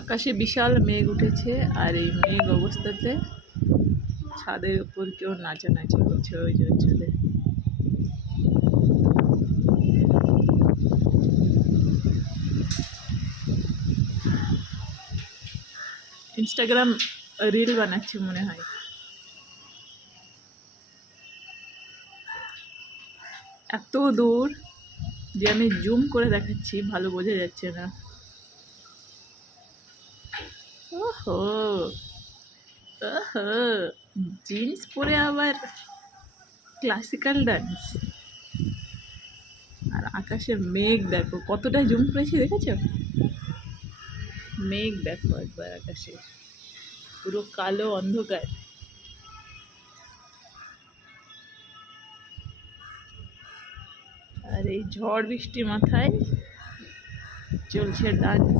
আকাশে বিশাল মেঘ উঠেছে আর এই মেঘ অবস্থাতে ছাদের উপর কেউ নাচানাচি করছে ওই যে ওই ছাদে। ইনস্টাগ্রাম রিল বানাচ্ছে মনে হয়। এত দূর যে আমি জুম করে দেখাচ্ছি ভালো বোঝা যাচ্ছে না। ওহো ওহো, জিন্স পরে আবার ক্লাসিক্যাল ডান্স। আর আকাশে মেঘ দেখো কতটা জুম করেছি, দেখেছো? মেঘ দেখো একবার আকাশে, পুরো কালো অন্ধকার। আর এই ঝড় বৃষ্টি মাথায় চলছে ডান্স।